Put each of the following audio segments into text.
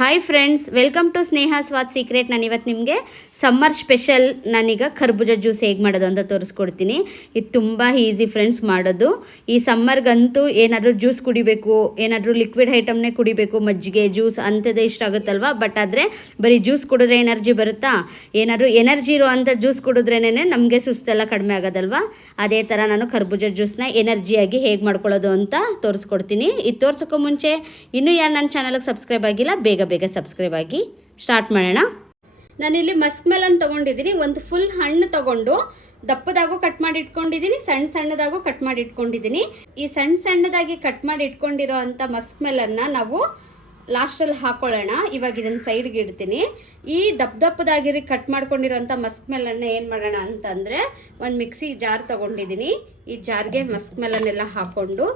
Hi friends, welcome to Sneha Swad Secret. ನಾನು ಇವತ್ತು ನಿಮಗೆ ಸಮ್ಮರ್ ಸ್ಪೆಷಲ್ ನಾನೀಗ ಕರ್ಬೂಜ ಜ್ಯೂಸ್ ಹೇಗೆ ಮಾಡೋದು ಅಂತ ತೋರಿಸ್ಕೊಡ್ತೀನಿ. ಇದು ತುಂಬ ಈಸಿ ಫ್ರೆಂಡ್ಸ್ ಮಾಡೋದು. ಈ ಸಮ್ಮರ್ಗಂತೂ ಏನಾದರೂ ಜ್ಯೂಸ್ ಕುಡಿಬೇಕು, ಏನಾದರೂ ಲಿಕ್ವಿಡ್ ಐಟಮ್ನೇ ಕುಡಿಬೇಕು, ಮಜ್ಜಿಗೆ ಜ್ಯೂಸ್ ಅಂಥದ್ದೇ ಇಷ್ಟ ಆಗುತ್ತಲ್ವ. ಬಟ್ ಆದರೆ ಬರೀ ಜ್ಯೂಸ್ ಕುಡಿದ್ರೆ ಎನರ್ಜಿ ಬರುತ್ತಾ? ಏನಾದರೂ ಎನರ್ಜಿ ಇರೋ ಅಂಥ ಜ್ಯೂಸ್ ಕುಡಿದ್ರೇ ನಮಗೆ ಸುಸ್ತೆಲ್ಲ ಕಡಿಮೆ ಆಗೋದಲ್ವ. ಅದೇ ಥರ ನಾನು ಕರ್ಬೂಜ ಜ್ಯೂಸ್ನ ಎನರ್ಜಿಯಾಗಿ ಹೇಗೆ ಮಾಡ್ಕೊಳ್ಳೋದು ಅಂತ ತೋರಿಸ್ಕೊಡ್ತೀನಿ. ಇದು ತೋರ್ಸೋಕ್ಕೂ ಮುಂಚೆ ಇನ್ನೂ ಯಾರು ನನ್ನ ಚಾನಲ್ಗೆ ಸಬ್ಸ್ಕ್ರೈಬ್ ಆಗಿಲ್ಲ, ಬೇಗ ಸಬ್ಸ್ಕ್ರೈಬ್ ಆಗಿ. ಸ್ಟಾರ್ಟ್ ಮಾಡೋಣ. ನಾನಿಲ್ಲಿ ಮಸ್ಕ್ ಮೆಲನ್ ತೊಗೊಂಡಿದ್ದೀನಿ. ಒಂದು ಫುಲ್ ಹಣ್ಣು ತೊಗೊಂಡು ದಪ್ಪದಾಗೂ ಕಟ್ ಮಾಡಿ ಇಟ್ಕೊಂಡಿದ್ದೀನಿ, ಸಣ್ಣದಾಗೂ ಕಟ್ ಮಾಡಿ ಇಟ್ಕೊಂಡಿದ್ದೀನಿ. ಈ ಸಣ್ಣದಾಗಿ ಕಟ್ ಮಾಡಿ ಇಟ್ಕೊಂಡಿರೋ ಅಂಥ ಮಸ್ಕ್ ಮೆಲನ್ನ ನಾವು ಲಾಸ್ಟಲ್ಲಿ ಹಾಕೊಳ್ಳೋಣ. ಇವಾಗ ಇದನ್ನು ಸೈಡ್ಗೆ ಇಡ್ತೀನಿ. ಈ ದಪ್ಪದಾಗಿರಿ ಕಟ್ ಮಾಡ್ಕೊಂಡಿರೋಂಥ ಮಸ್ಕ್ ಮೆಲನ್ನ ಏನು ಮಾಡೋಣ ಅಂತಂದರೆ, ಒಂದು ಮಿಕ್ಸಿ ಜಾರ್ ತೊಗೊಂಡಿದ್ದೀನಿ. ಈ ಜಾರ್ಗೆ ಮಸ್ಕ್ ಮೆಲನ್ನೆಲ್ಲ ಹಾಕ್ಕೊಂಡು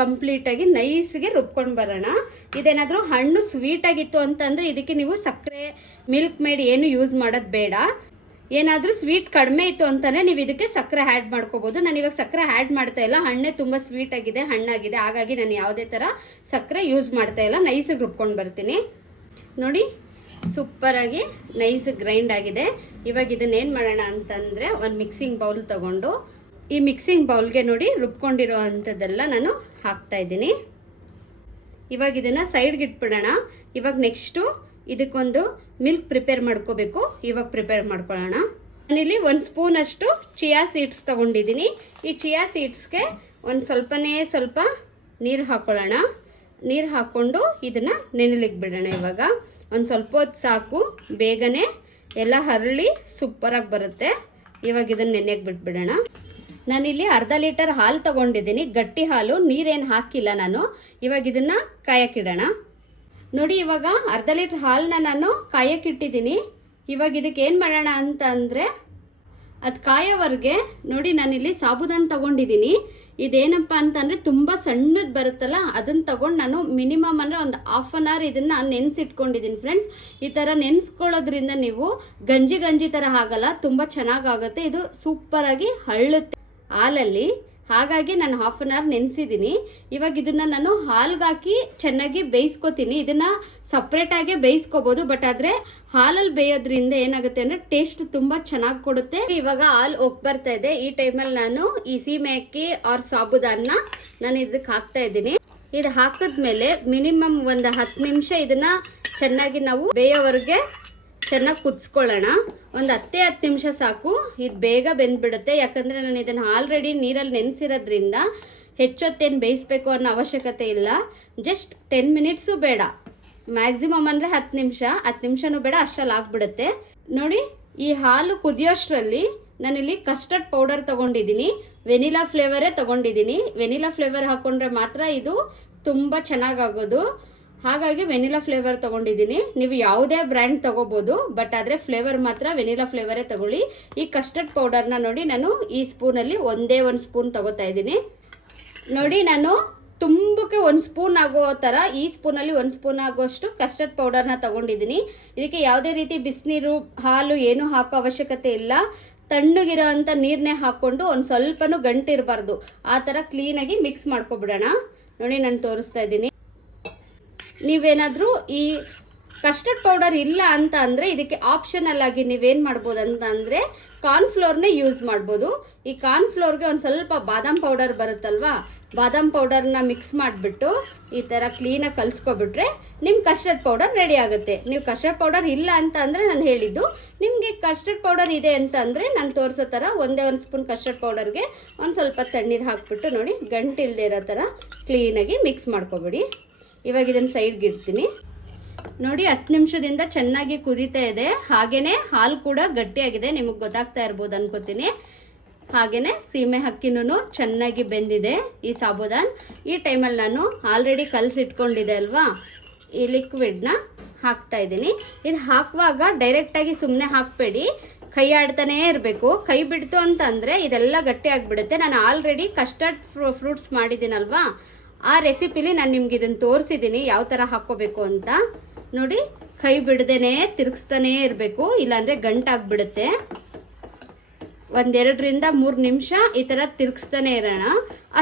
ಕಂಪ್ಲೀಟಾಗಿ ನೈಸ್ಗೆ ರುಬ್ಕೊಂಡು ಬರೋಣ. ಇದೇನಾದರೂ ಹಣ್ಣು ಸ್ವೀಟಾಗಿತ್ತು ಅಂತಂದರೆ ಇದಕ್ಕೆ ನೀವು ಸಕ್ಕರೆ, ಮಿಲ್ಕ್ ಮೇಡ್ ಏನು ಯೂಸ್ ಮಾಡೋದು ಬೇಡ. ಏನಾದರೂ ಸ್ವೀಟ್ ಕಡಿಮೆ ಇತ್ತು ಅಂತಲೇ ನೀವು ಇದಕ್ಕೆ ಸಕ್ಕರೆ ಆ್ಯಡ್ ಮಾಡ್ಕೋಬೋದು. ನಾನು ಇವಾಗ ಸಕ್ಕರೆ ಆ್ಯಡ್ ಮಾಡ್ತಾ ಇಲ್ಲ, ಹಣ್ಣೆ ತುಂಬ ಸ್ವೀಟಾಗಿದೆ, ಹಣ್ಣಾಗಿದೆ. ಹಾಗಾಗಿ ನಾನು ಯಾವುದೇ ಥರ ಸಕ್ಕರೆ ಯೂಸ್ ಮಾಡ್ತಾ ಇಲ್ಲ. ನೈಸಿಗೆ ರುಬ್ಕೊಂಡು ಬರ್ತೀನಿ. ನೋಡಿ, ಸೂಪರಾಗಿ ನೈಸ್ ಗ್ರೈಂಡ್ ಆಗಿದೆ. ಇವಾಗ ಇದನ್ನೇನು ಮಾಡೋಣ ಅಂತಂದರೆ, ಒಂದು ಮಿಕ್ಸಿಂಗ್ ಬೌಲ್ ತೊಗೊಂಡು ಈ ಮಿಕ್ಸಿಂಗ್ ಬೌಲ್ಗೆ ನೋಡಿ ರುಬ್ಕೊಂಡಿರೋ ಅಂಥದ್ದೆಲ್ಲ ನಾನು ಹಾಕ್ತಾ ಇದ್ದೀನಿ. ಇವಾಗ ಇದನ್ನು ಸೈಡ್ಗೆ ಇಟ್ಬಿಡೋಣ. ಇವಾಗ ನೆಕ್ಸ್ಟು ಇದಕ್ಕೊಂದು ಮಿಲ್ಕ್ ಪ್ರಿಪೇರ್ ಮಾಡ್ಕೋಬೇಕು. ಇವಾಗ ಪ್ರಿಪೇರ್ ಮಾಡ್ಕೊಳ್ಳೋಣ. ನಾನಿಲ್ಲಿ 1 ಸ್ಪೂನಷ್ಟು ಚಿಯಾ ಸೀಡ್ಸ್ ತೊಗೊಂಡಿದ್ದೀನಿ. ಈ ಚಿಯಾ ಸೀಡ್ಸ್ಗೆ ಒಂದು ಸ್ವಲ್ಪ ನೀರು ಹಾಕ್ಕೊಳ್ಳೋಣ. ನೀರು ಹಾಕ್ಕೊಂಡು ಇದನ್ನು ನೆನೆಲಿಕ್ಕೆ ಬಿಡೋಣ. ಇವಾಗ ಒಂದು ಸ್ವಲ್ಪ ಹೊತ್ತು ಸಾಕು, ಬೇಗನೆ ಎಲ್ಲ ಹರಳಿ ಸೂಪರಾಗಿ ಬರುತ್ತೆ. ಇವಾಗ ಇದನ್ನು ನೆನೆಗೆ ಬಿಟ್ಬಿಡೋಣ. ನಾನಿಲ್ಲಿ 1/2 ಲೀಟರ್ ಹಾಲು ತೊಗೊಂಡಿದ್ದೀನಿ, ಗಟ್ಟಿ ಹಾಲು, ನೀರೇನು ಹಾಕಿಲ್ಲ ನಾನು. ಇವಾಗ ಇದನ್ನು ಕಾಯಕ್ಕಿಡೋಣ. ನೋಡಿ, ಇವಾಗ 1/2 ಲೀಟರ್ ಹಾಲನ್ನ ನಾನು ಕಾಯಕ್ಕಿಟ್ಟಿದ್ದೀನಿ. ಇವಾಗ ಇದಕ್ಕೆ ಏನು ಮಾಡೋಣ ಅಂತ ಅಂದರೆ, ಅದು ಕಾಯೋವರೆಗೆ ನೋಡಿ ನಾನಿಲ್ಲಿ ಸಾಬುದಾನ ತೊಗೊಂಡಿದ್ದೀನಿ. ಇದೇನಪ್ಪ ಅಂತಂದರೆ ತುಂಬ ಸಣ್ಣದು ಬರುತ್ತಲ್ಲ, ಅದನ್ನು ತೊಗೊಂಡು ನಾನು ಮಿನಿಮಮ್ ಅಂದರೆ ಒಂದು 1/2 ಅವರ್ ಇದನ್ನು ನೆನೆಸಿಟ್ಕೊಂಡಿದ್ದೀನಿ ಫ್ರೆಂಡ್ಸ್. ಈ ಥರ ನೆನೆಸ್ಕೊಳ್ಳೋದ್ರಿಂದ ನೀವು ಗಂಜಿ ಥರ ಆಗಲ್ಲ, ತುಂಬ ಚೆನ್ನಾಗಾಗುತ್ತೆ. ಇದು ಸೂಪರಾಗಿ ಹಳ್ಳುತ್ತೆ ಹಾಲಲ್ಲಿ. ಹಾಗಾಗಿ ನಾನು 1/2 ಅವರ್ ನೆನೆಸಿದ್ದೀನಿ. ಇವಾಗ ಇದನ್ನು ನಾನು ಹಾಲ್ಗಾಕಿ ಚೆನ್ನಾಗಿ ಬೇಯಿಸ್ಕೊತೀನಿ. ಇದನ್ನು ಸಪ್ರೇಟಾಗೆ ಬೇಯಿಸ್ಕೋಬೋದು, ಬಟ್ ಆದರೆ ಹಾಲಲ್ಲಿ ಬೇಯೋದ್ರಿಂದ ಏನಾಗುತ್ತೆ ಅಂದರೆ ಟೇಸ್ಟ್ ತುಂಬ ಚೆನ್ನಾಗಿ ಕೊಡುತ್ತೆ. ಇವಾಗ ಹಾಲು ಹೋಗಿ ಬರ್ತಾ ಇದೆ. ಈ ಟೈಮಲ್ಲಿ ನಾನು ಈ ಸೀಮೆ ಅಕ್ಕಿ ಆರ್ ಸಾಬುದಾನ ನಾನು ಇದಕ್ಕೆ ಹಾಕ್ತಾ ಇದ್ದೀನಿ. ಇದು ಹಾಕಿದ್ಮೇಲೆ ಮಿನಿಮಮ್ ಒಂದು 10 ನಿಮಿಷ ಇದನ್ನು ಚೆನ್ನಾಗಿ ನಾವು ಬೇಯೋವರೆಗೆ ಚೆನ್ನಾಗಿ ಕುದಿಸ್ಕೊಳ್ಳೋಣ. ಒಂದು 10 ನಿಮಿಷ ಸಾಕು, ಇದು ಬೇಗ ಬೆಂದ್ಬಿಡುತ್ತೆ. ಯಾಕಂದರೆ ನಾನು ಇದನ್ನು ಆಲ್ರೆಡಿ ನೀರಲ್ಲಿ ನೆನೆಸಿರೋದ್ರಿಂದ ಹೆಚ್ಚೊತ್ತೇನು ಬೇಯಿಸ್ಬೇಕು ಅನ್ನೋ ಅವಶ್ಯಕತೆ ಇಲ್ಲ. ಜಸ್ಟ್ 10 ಮಿನಿಟ್ಸು ಬೇಡ, ಮ್ಯಾಕ್ಸಿಮಮ್ ಅಂದರೆ 10 ನಿಮಿಷನೂ ಬೇಡ, ಅಷ್ಟರಲ್ಲಿ ಆಗಿಬಿಡುತ್ತೆ. ನೋಡಿ, ಈ ಹಾಲು ಕುದಿಯೋಷ್ಟರಲ್ಲಿ ನಾನಿಲ್ಲಿ ಕಸ್ಟರ್ಡ್ ಪೌಡರ್ ತೊಗೊಂಡಿದ್ದೀನಿ. ವೆನಿಲಾ ಫ್ಲೇವರೇ ತೊಗೊಂಡಿದ್ದೀನಿ. ವೆನಿಲಾ ಫ್ಲೇವರ್ ಹಾಕ್ಕೊಂಡ್ರೆ ಮಾತ್ರ ಇದು ತುಂಬ ಚೆನ್ನಾಗಾಗೋದು. ಹಾಗಾಗಿ ವೆನಿಲಾ ಫ್ಲೇವರ್ ತೊಗೊಂಡಿದ್ದೀನಿ. ನೀವು ಯಾವುದೇ ಬ್ರ್ಯಾಂಡ್ ತೊಗೋಬೋದು, ಬಟ್ ಆದರೆ ಫ್ಲೇವರ್ ಮಾತ್ರ ವೆನಿಲಾ ಫ್ಲೇವರೇ ತೊಗೊಳ್ಳಿ. ಈ ಕಸ್ಟರ್ಡ್ ಪೌಡರ್ನ ನೋಡಿ ನಾನು ಈ ಸ್ಪೂನಲ್ಲಿ ಒಂದೇ 1 ಸ್ಪೂನ್ ತೊಗೋತಾ ಇದ್ದೀನಿ. ನೋಡಿ, ನಾನು ತುಂಬಕ್ಕೆ 1 ಸ್ಪೂನ್ ಆಗೋ ಥರ ಈ ಸ್ಪೂನಲ್ಲಿ 1 ಸ್ಪೂನ್ ಆಗೋಷ್ಟು ಕಸ್ಟರ್ಡ್ ಪೌಡರ್ನ ತೊಗೊಂಡಿದ್ದೀನಿ. ಇದಕ್ಕೆ ಯಾವುದೇ ರೀತಿ ಬಿಸಿನೀರು, ಹಾಲು ಏನು ಹಾಕೋ ಅವಶ್ಯಕತೆ ಇಲ್ಲ. ತಣ್ಣಗಿರೋ ಅಂಥ ನೀರನ್ನೇ ಹಾಕ್ಕೊಂಡು ಒಂದು ಸ್ವಲ್ಪನೂ ಗಂಟಿರಬಾರ್ದು, ಆ ಥರ ಕ್ಲೀನಾಗಿ ಮಿಕ್ಸ್ ಮಾಡ್ಕೊಬಿಡೋಣ. ನೋಡಿ, ನಾನು ತೋರಿಸ್ತಾ ಇದ್ದೀನಿ. ನೀವೇನಾದರೂ ಈ ಕಸ್ಟರ್ಡ್ ಪೌಡರ್ ಇಲ್ಲ ಅಂತ ಅಂದರೆ ಇದಕ್ಕೆ ಆಪ್ಷನಲ್ ಆಗಿ ನೀವೇನು ಮಾಡ್ಬೋದು ಅಂತ ಅಂದರೆ ಕಾರ್ನ್ಫ್ಲೋರ್ನೇ ಯೂಸ್ ಮಾಡ್ಬೋದು. ಈ ಕಾರ್ನ್ಫ್ಲೋರ್ಗೆ ಒಂದು ಸ್ವಲ್ಪ ಬಾದಾಮ್ ಪೌಡರ್ ಬರುತ್ತಲ್ವಾ, ಬಾದಾಮ್ ಪೌಡರ್ನ ಮಿಕ್ಸ್ ಮಾಡಿಬಿಟ್ಟು ಈ ಥರ ಕ್ಲೀನಾಗಿ ಕಲಿಸ್ಕೊಬಿಟ್ರೆ ನಿಮ್ಮ ಕಸ್ಟರ್ಡ್ ಪೌಡರ್ ರೆಡಿ ಆಗುತ್ತೆ. ನೀವು ಕಸ್ಟರ್ಡ್ ಪೌಡರ್ ಇಲ್ಲ ಅಂತ ಅಂದರೆ ನಾನು ಹೇಳಿದ್ದು, ನಿಮಗೆ ಕಸ್ಟರ್ಡ್ ಪೌಡರ್ ಇದೆ ಅಂತ ಅಂದರೆ ನಾನು ತೋರಿಸೋ ಥರ ಒಂದೇ 1 ಸ್ಪೂನ್ ಕಸ್ಟರ್ಡ್ ಪೌಡರ್ಗೆ ಒಂದು ಸ್ವಲ್ಪ ತಣ್ಣೀರು ಹಾಕ್ಬಿಟ್ಟು ನೋಡಿ ಗಂಟಿಲ್ಲದೆ ಇರೋ ಥರ ಕ್ಲೀನಾಗಿ ಮಿಕ್ಸ್ ಮಾಡ್ಕೊಬಿಡಿ. ಇವಾಗ ಇದನ್ನು ಸೈಡ್ಗೆ ಇಡ್ತೀನಿ. ನೋಡಿ, 10 ನಿಮಿಷದಿಂದ ಚೆನ್ನಾಗಿ ಕುದೀತಾ ಇದೆ. ಹಾಗೆಯೇ ಹಾಲು ಕೂಡ ಗಟ್ಟಿಯಾಗಿದೆ, ನಿಮಗೆ ಗೊತ್ತಾಗ್ತಾ ಇರ್ಬೋದು ಅನ್ಕೋತೀನಿ. ಹಾಗೆಯೇ ಸೀಮೆ ಅಕ್ಕಿನೂ ಚೆನ್ನಾಗಿ ಬೆಂದಿದೆ ಈ ಸಾಬುದಾನ್. ಈ ಟೈಮಲ್ಲಿ ನಾನು ಆಲ್ರೆಡಿ ಕಲಸಿಟ್ಕೊಂಡಿದ್ದೆ ಅಲ್ವಾ, ಈ ಲಿಕ್ವಿಡ್ನ ಹಾಕ್ತಾ ಇದ್ದೀನಿ. ಇದು ಹಾಕುವಾಗ ಡೈರೆಕ್ಟಾಗಿ ಸುಮ್ಮನೆ ಹಾಕಬೇಡಿ, ಕೈ ಆಡ್ತಾನೇ ಇರಬೇಕು. ಕೈ ಬಿಡ್ತು ಅಂತಂದರೆ ಇದೆಲ್ಲ ಗಟ್ಟಿ ಆಗಿಬಿಡುತ್ತೆ. ನಾನು ಆಲ್ರೆಡಿ ಕಸ್ಟರ್ಡ್ ಫ್ರೂಟ್ಸ್ ಮಾಡಿದ್ದೀನಲ್ವಾ, ಆ ರೆಸಿಪಿಲಿ ನಾನು ನಿಮ್ಗೆ ಇದನ್ನು ತೋರಿಸಿದ್ದೀನಿ ಯಾವ ಥರ ಹಾಕ್ಕೋಬೇಕು ಅಂತ. ನೋಡಿ, ಕೈ ಬಿಡದೇನೆ ತಿರುಗಿಸ್ತಾನೇ ಇರಬೇಕು, ಇಲ್ಲಾಂದರೆ ಗಂಟಾಗ್ಬಿಡುತ್ತೆ. 1-2 ರಿಂದ 3 ನಿಮಿಷ ಈ ಥರ ತಿರುಗಿಸ್ತಾನೆ ಇರೋಣ.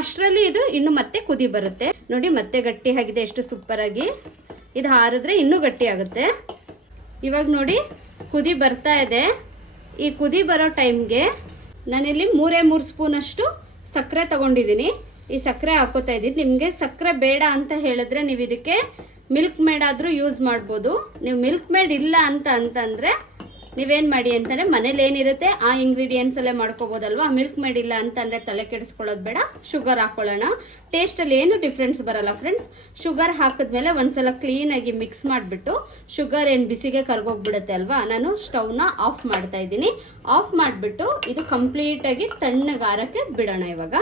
ಅಷ್ಟರಲ್ಲಿ ಇದು ಇನ್ನು ಮತ್ತೆ ಕುದಿ ಬರುತ್ತೆ. ನೋಡಿ, ಮತ್ತೆ ಗಟ್ಟಿ ಆಗಿದೆ ಎಷ್ಟು ಸೂಪರಾಗಿ. ಇದು ಆರಿದ್ರೆ ಇನ್ನೂ ಗಟ್ಟಿ ಆಗುತ್ತೆ. ಇವಾಗ ನೋಡಿ ಕುದಿ ಬರ್ತಾ ಇದೆ. ಈ ಕುದಿ ಬರೋ ಟೈಮ್ಗೆ ನಾನಿಲ್ಲಿ 3 ಸ್ಪೂನಷ್ಟು ಸಕ್ಕರೆ ತಗೊಂಡಿದ್ದೀನಿ. ಈ ಸಕ್ಕರೆ ಹಾಕೋತಾ ಇದ್ದೀನಿ. ನಿಮಗೆ ಸಕ್ಕರೆ ಬೇಡ ಅಂತ ಹೇಳಿದ್ರೆ ನೀವು ಇದಕ್ಕೆ ಮಿಲ್ಕ್ ಮೇಡ್ ಆದರೂ ಯೂಸ್ ಮಾಡ್ಬೋದು. ನೀವು ಮಿಲ್ಕ್ ಮೇಡ್ ಇಲ್ಲ ಅಂತಂದರೆ ನೀವೇನು ಮಾಡಿ ಅಂತಂದರೆ ಮನೇಲಿ ಏನಿರುತ್ತೆ ಆ ಇಂಗ್ರೀಡಿಯೆಂಟ್ಸ್ ಅಲ್ಲೇ ಮಾಡ್ಕೋಬೋದಲ್ವಾ. ಮಿಲ್ಕ್ ಮೇಡ್ ಇಲ್ಲ ಅಂತಂದರೆ ತಲೆ ಕೆಡಿಸ್ಕೊಳ್ಳೋದು ಬೇಡ, ಶುಗರ್ ಹಾಕ್ಕೊಳ್ಳೋಣ. ಟೇಸ್ಟಲ್ಲಿ ಏನು ಡಿಫ್ರೆನ್ಸ್ ಬರಲ್ಲ ಫ್ರೆಂಡ್ಸ್. ಶುಗರ್ ಹಾಕಿದ್ಮೇಲೆ ಒಂದ್ಸಲ ಕ್ಲೀನಾಗಿ ಮಿಕ್ಸ್ ಮಾಡಿಬಿಟ್ಟು, ಶುಗರ್ ಏನು ಬಿಸಿಗೆ ಕರ್ಗೋಗ್ಬಿಡುತ್ತೆ ಅಲ್ವಾ, ನಾನು ಸ್ಟವ್ನ ಆಫ್ ಮಾಡ್ತಾ ಇದ್ದೀನಿ. ಆಫ್ ಮಾಡಿಬಿಟ್ಟು ಇದು ಕಂಪ್ಲೀಟಾಗಿ ತಣ್ಣಗಾರಕ್ಕೆ ಬಿಡೋಣ. ಇವಾಗ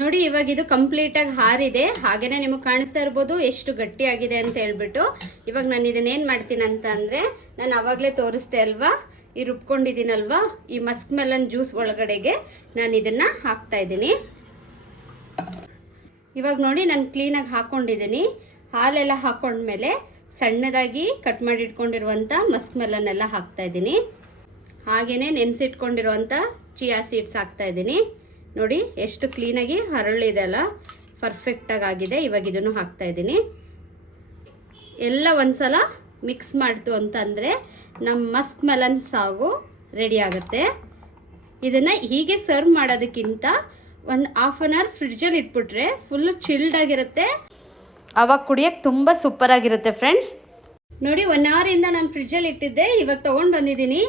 ನೋಡಿ, ಇವಾಗ ಇದು ಕಂಪ್ಲೀಟಾಗಿ ಹಾರಿದೆ. ಹಾಗೇನೆ ನಿಮಗೆ ಕಾಣಿಸ್ತಾ ಇರ್ಬೋದು ಎಷ್ಟು ಗಟ್ಟಿಯಾಗಿದೆ ಅಂತ ಹೇಳ್ಬಿಟ್ಟು. ಇವಾಗ ನಾನು ಇದನ್ನೇನು ಮಾಡ್ತೀನಿ ಅಂತ ಅಂದರೆ, ನಾನು ಆವಾಗಲೇ ತೋರಿಸ್ದೆ ಅಲ್ವಾ, ಈ ರುಬ್ಕೊಂಡಿದ್ದೀನಲ್ವಾ ಈ ಮಸ್ಕ್ ಮೆಲನ್ ಜ್ಯೂಸ್ ಒಳಗಡೆಗೆ ನಾನು ಇದನ್ನು ಹಾಕ್ತಾ ಇದ್ದೀನಿ. ಇವಾಗ ನೋಡಿ ನಾನು ಕ್ಲೀನಾಗಿ ಹಾಕ್ಕೊಂಡಿದ್ದೀನಿ. ಹಾಲೆಲ್ಲ ಹಾಕ್ಕೊಂಡ್ಮೇಲೆ ಸಣ್ಣದಾಗಿ ಕಟ್ ಮಾಡಿ ಇಟ್ಕೊಂಡಿರುವಂಥ ಮಸ್ಕ್ ಮೆಲನ್ ಎಲ್ಲ ಹಾಕ್ತಾ ಇದ್ದೀನಿ. ಹಾಗೆಯೇ ನೆನೆಸಿಟ್ಕೊಂಡಿರುವಂಥ ಚಿಯಾ ಸೀಡ್ಸ್ ಹಾಕ್ತಾ ಇದ್ದೀನಿ. ನೋಡಿ ಎಷ್ಟು ಕ್ಲೀನಾಗಿ ಹರಳಿದೆ ಅಲ್ಲ, ಪರ್ಫೆಕ್ಟಾಗಿ ಆಗಿದೆ. ಇವಾಗ ಇದನ್ನು ಹಾಕ್ತಾ ಇದ್ದೀನಿ. ಎಲ್ಲ ಒಂದ್ಸಲ ಮಿಕ್ಸ್ ಮಾಡ್ತು ಅಂತಂದರೆ ನಮ್ಮ ಮಸ್ಕ್ ಮೆಲನ್ ಸಾಗು ರೆಡಿ ಆಗುತ್ತೆ. ಇದನ್ನು ಹೀಗೆ ಸರ್ವ್ ಮಾಡೋದಕ್ಕಿಂತ ಒಂದು ಹಾಫ್ ಆನ್ ಅವರ್ ಫ್ರಿಡ್ಜಲ್ಲಿ ಇಟ್ಬಿಟ್ರೆ ಫುಲ್ಲು ಚಿಲ್ಡ್ ಆಗಿರುತ್ತೆ. ಅವಾಗ ಕುಡಿಯೋಕ್ಕೆ ತುಂಬ ಸೂಪರಾಗಿರುತ್ತೆ ಫ್ರೆಂಡ್ಸ್. ನೋಡಿ 1 ಅವರಿಂದ ನಾನು ಫ್ರಿಡ್ಜಲ್ಲಿ ಇಟ್ಟಿದ್ದೆ, ಇವಾಗ ತೊಗೊಂಡು ಬಂದಿದ್ದೀನಿ.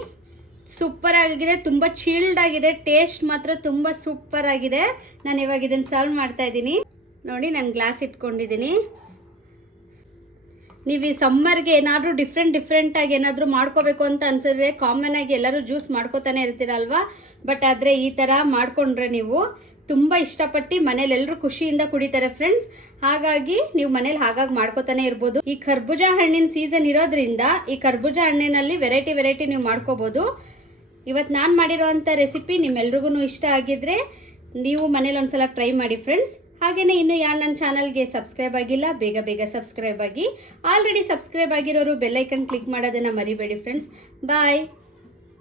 ಸೂಪರ್ ಆಗಿದೆ, ತುಂಬ ಚಿಲ್ಡ್ ಆಗಿದೆ. ಟೇಸ್ಟ್ ಮಾತ್ರ ತುಂಬ ಸೂಪರ್ ಆಗಿದೆ. ನಾನು ಇವಾಗ ಇದನ್ನು ಸರ್ವ್ ಮಾಡ್ತಾ ಇದ್ದೀನಿ. ನೋಡಿ ನಾನು ಗ್ಲಾಸ್ ಇಟ್ಕೊಂಡಿದ್ದೀನಿ. ನೀವು ಈ ಸಮ್ಮರ್ಗೆ ಏನಾದರೂ ಡಿಫ್ರೆಂಟಾಗಿ ಏನಾದರೂ ಮಾಡ್ಕೋಬೇಕು ಅಂತ ಅನ್ಸಿದ್ರೆ, ಕಾಮನ್ ಆಗಿ ಎಲ್ಲರೂ ಜ್ಯೂಸ್ ಮಾಡ್ಕೋತಾನೆ ಇರ್ತೀರಲ್ವಾ. ಬಟ್ ಆದರೆ ಈ ಥರ ಮಾಡಿಕೊಂಡ್ರೆ ನೀವು ತುಂಬ ಇಷ್ಟಪಟ್ಟು ಮನೇಲಿ ಎಲ್ಲರೂ ಖುಷಿಯಿಂದ ಕುಡಿತಾರೆ ಫ್ರೆಂಡ್ಸ್. ಹಾಗಾಗಿ ನೀವು ಮನೇಲಿ ಹಾಗಾಗಿ ಮಾಡ್ಕೋತಾನೆ ಇರ್ಬೋದು. ಈ ಕರ್ಬೂಜ ಹಣ್ಣಿನ ಸೀಸನ್ ಇರೋದ್ರಿಂದ ಈ ಕರ್ಬೂಜ ಹಣ್ಣಿನಲ್ಲಿ ವೆರೈಟಿ ನೀವು ಮಾಡ್ಕೋಬೋದು. ಇವತ್ತು ನಾನು ಮಾಡಿರೋವಂಥ ರೆಸಿಪಿ ನಿಮ್ಮೆಲ್ರಿಗೂ ಇಷ್ಟ ಆಗಿದ್ರೆ ನೀವು ಮನೇಲಿ ಒಂದ್ಸಲ ಟ್ರೈ ಮಾಡಿ ಫ್ರೆಂಡ್ಸ್. ಹಾಗೆಯೇ ಇನ್ನು ಯಾರು ನನ್ನ ಚಾನಲ್ಗೆ ಸಬ್ಸ್ಕ್ರೈಬ್ ಆಗಿಲ್ಲ, ಬೇಗ ಸಬ್ಸ್ಕ್ರೈಬ್ ಆಗಿ. ಆಲ್ರೆಡಿ ಸಬ್ಸ್ಕ್ರೈಬ್ ಆಗಿರೋರು ಬೆಲ್ಲೈಕನ್ ಕ್ಲಿಕ್ ಮಾಡೋದನ್ನು ಮರಿಬೇಡಿ ಫ್ರೆಂಡ್ಸ್. ಬಾಯ್.